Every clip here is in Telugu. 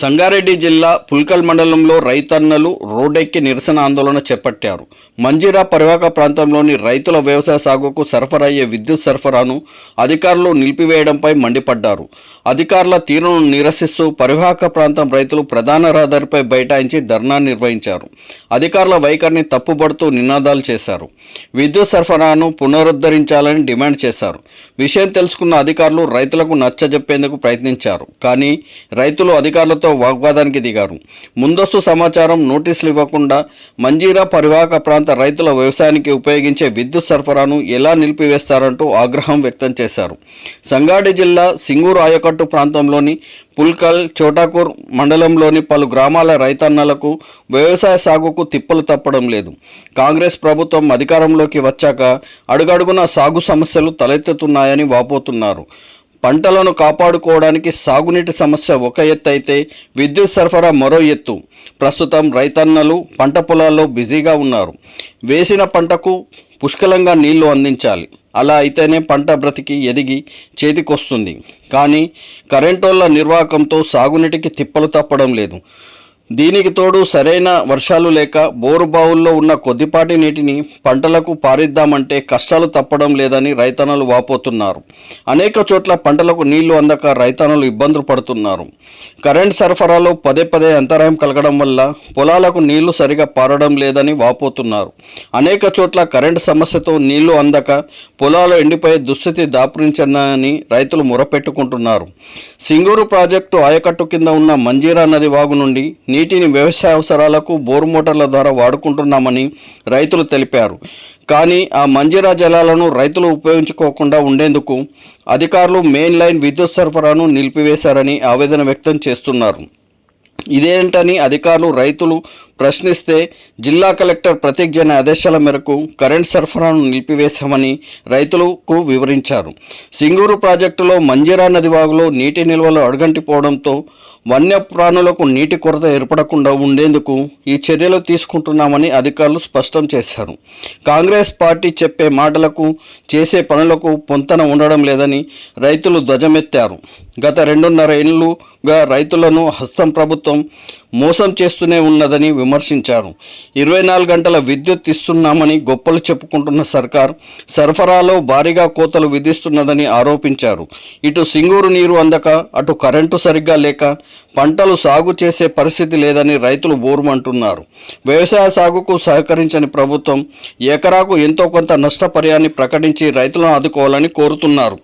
సంగారెడ్డి జిల్లా పుల్కల్ మండలంలో రైతన్నలు రోడ్డెక్కి నిరసన ఆందోళన చేపట్టారు. మంజీరా పరివాహక ప్రాంతంలోని రైతుల వ్యవసాయ సాగుకు సరఫరా అయ్యే విద్యుత్ సరఫరాను అధికారులు నిలిపివేయడంపై మండిపడ్డారు. అధికారుల తీరును నిరసిస్తూ పరివాహక ప్రాంతం రైతులు ప్రధాన రహదారిపై బైఠాయించి ధర్నా నిర్వహించారు. అధికారుల వైఖరిని తప్పుబడుతూ నినాదాలు చేశారు. విద్యుత్ సరఫరాను పునరుద్ధరించాలని డిమాండ్ చేశారు. విషయం తెలుసుకున్న అధికారులు రైతులకు నచ్చజెప్పేందుకు ప్రయత్నించారు. కానీ రైతులు అధికారులతో వాగ్వాదానికి దిగారు. ముందస్తు సమాచారం, నోటీసులు ఇవ్వకుండా మంజీరా పరివాహక ప్రాంత రైతుల వ్యవసాయానికి ఉపయోగించే విద్యుత్ సరఫరాను ఎలా నిలిపివేస్తారంటూ ఆగ్రహం వ్యక్తం చేశారు. సంగారెడ్డి జిల్లా సింగూరు ఆయకట్టు ప్రాంతంలోని పుల్కల్, చోటాకూర్ మండలంలోని పలు గ్రామాల రైతన్నలకు వ్యవసాయ సాగుకు తిప్పలు తప్పడం లేదు. కాంగ్రెస్ ప్రభుత్వం అధికారంలోకి వచ్చాక అడుగడుగున సాగు సమస్యలు తలెత్తుతున్నాయని వాపోతున్నారు. పంటలను కాపాడుకోవడానికి సాగునీటి సమస్య ఒక ఎత్తు అయితే విద్యుత్ సరఫరా మరో ఎత్తు. ప్రస్తుతం రైతన్నలు పంట పొలాల్లో బిజీగా ఉన్నారు. వేసిన పంటకు పుష్కలంగా నీళ్లు అందించాలి. అలా అయితేనే పంట బ్రతికి ఎదిగి చేతికొస్తుంది. కానీ కరెంటోళ్ల నిర్వాహకంతో సాగునీటికి తిప్పలు తప్పడం లేదు. దీనికి తోడు సరైన వర్షాలు లేక బోరు బావుల్లో ఉన్న కొద్దిపాటి నీటిని పంటలకు పారిద్దామంటే కష్టాలు తప్పడం లేదని రైతన్నలు వాపోతున్నారు. అనేక చోట్ల పంటలకు నీళ్లు అందక రైతన్నలు ఇబ్బందులు పడుతున్నారు. కరెంట్ సరఫరాలో పదే పదే అంతరాయం కలగడం వల్ల పొలాలకు నీళ్లు సరిగా పారడం లేదని వాపోతున్నారు. అనేక చోట్ల కరెంటు సమస్యతో నీళ్లు అందక పొలాలు ఎండిపోయే దుస్థితి దాపురించిందని రైతులు మొరపెట్టుకుంటున్నారు. సింగూరు ప్రాజెక్టు ఆయకట్టు కింద ఉన్న మంజీరా నది వాగు నుండి నీటిని వ్యవసాయ అవసరాలకు బోరు మోటార్ల ద్వారా వాడుకుంటున్నామని రైతులు తెలిపారు. కానీ ఆ మంజీరా జలాలను రైతులు ఉపయోగించుకోకుండా ఉండేందుకు అధికారులు మెయిన్ లైన్ విద్యుత్ సరఫరాను నిలిపివేశారని ఆవేదన వ్యక్తం చేస్తున్నారు. ఇదేంటని అధికారులు, రైతులు ప్రశ్నిస్తే జిల్లా కలెక్టర్ ప్రత్యేక జన ఆదేశాల మేరకు కరెంట్ సరఫరాను నిలిపివేశామని రైతులకు వివరించారు. సింగూరు ప్రాజెక్టులో మంజీరా నది వాగులో నీటి నిల్వలు అడుగంటిపోవడంతో వన్యప్రాణులకు నీటి కొరత ఏర్పడకుండా ఉండేందుకు ఈ చర్యలు తీసుకుంటున్నామని అధికారులు స్పష్టం చేశారు. కాంగ్రెస్ పార్టీ చెప్పే మాటలకు చేసే పనులకు పొంతన ఉండడం లేదని రైతులు ధ్వజమెత్తారు. గత 2.5 ఏళ్లుగా రైతులను హస్తం ప్రభుత్వం మోసం చేస్తూనే ఉన్నదని విమర్శించారు. 24 గంటల విద్యుత్ ఇస్తున్నామని గొప్పలు చెప్పుకుంటున్న సర్కార్ సరఫరాలో భారీగా కోతలు విధిస్తున్నదని ఆరోపించారు. ఇటు సింగూరు నీరు అందక, అటు కరెంటు సరిగ్గా లేక పంటలు సాగు చేసే పరిస్థితి లేదని రైతులు బోరుమంటున్నారు. వ్యవసాయ సాగుకు సహకరించని ప్రభుత్వం ఎకరాకు ఎంతో కొంత నష్టపరిహారాన్ని ప్రకటించి రైతులను ఆదుకోవాలని కోరుతున్నారు.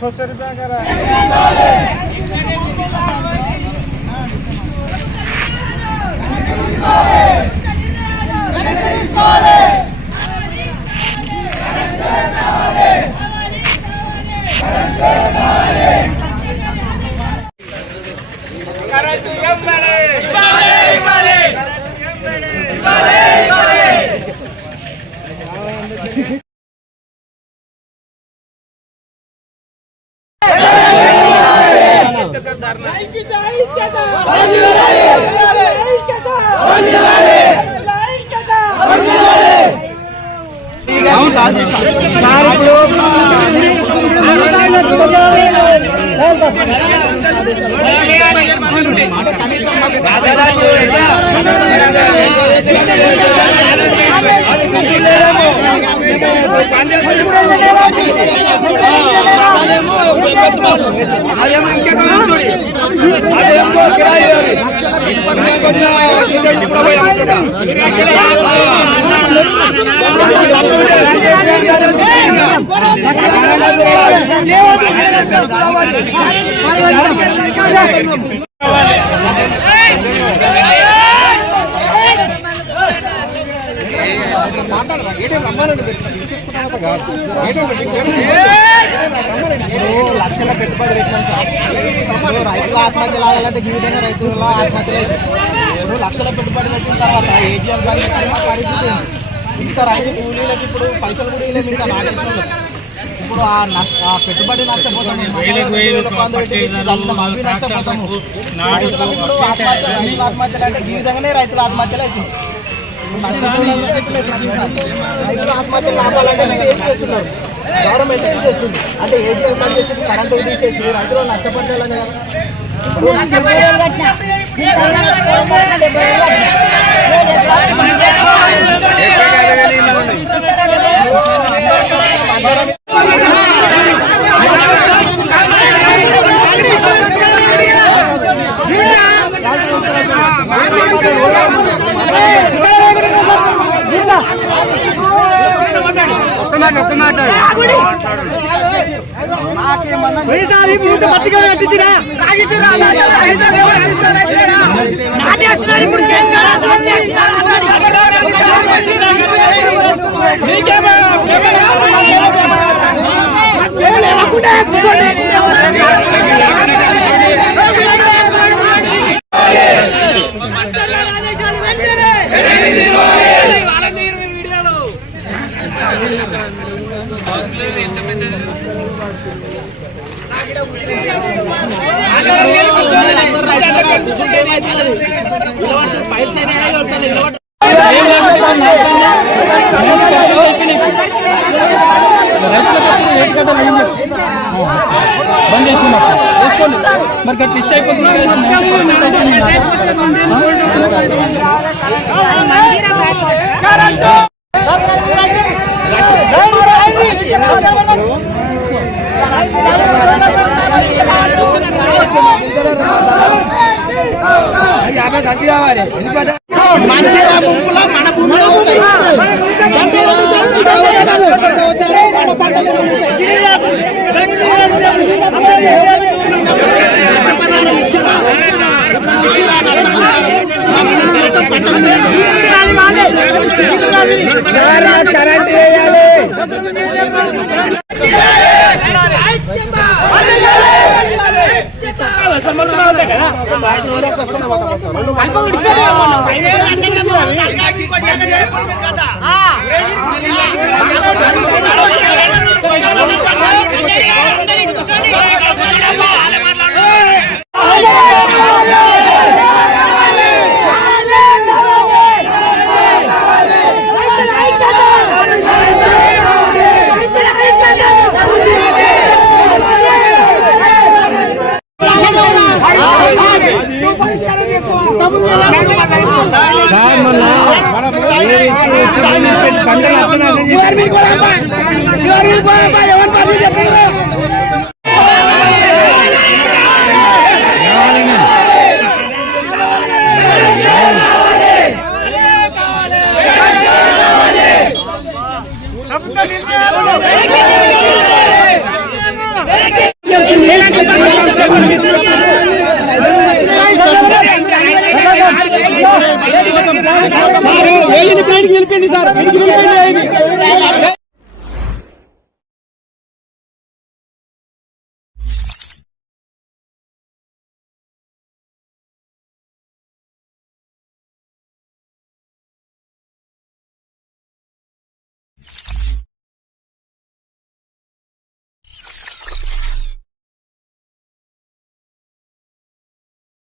సార్ లక్షల పెట్టుబడి పెట్టినాం సార్. రైతుల ఆత్మహత్యలు ఆగాలంటే ఈ విధంగా రైతుల ఆత్మహత్యలు ఇప్పుడు లక్షల పెట్టుబడి పెట్టిన తర్వాత ఏజీఎల్ పరిస్థితి ఇంత రైతు కూలీలకి ఇప్పుడు పైసలు కూడా లేవు. ఇంకా నాటేసిన ఇప్పుడు ఆ పెట్టుబడి నష్టపోతాము, నష్టపోతాము. రైతులకు ఇప్పుడు రైతుల ఆత్మహత్యలు అంటే ఈ విధంగానే రైతుల ఆత్మహత్యలు అవుతుంది. రైతుల ఆత్మహత్యలు లాభాలంటే మీరు ఏం చేస్తున్నారు? గవర్నమెంట్ ఏం చేస్తుంది అంటే ఏజీఎల్ కట్ చేసి కరెంటు తీసేసి రైతులు నష్టపడ్డాలని కదా. బంద్ చేస్తున్నా వేసుకోండి మరి గట్టి ఇష్ట అయిపోతున్నా కరెంట్ వెళ్ళింది సార్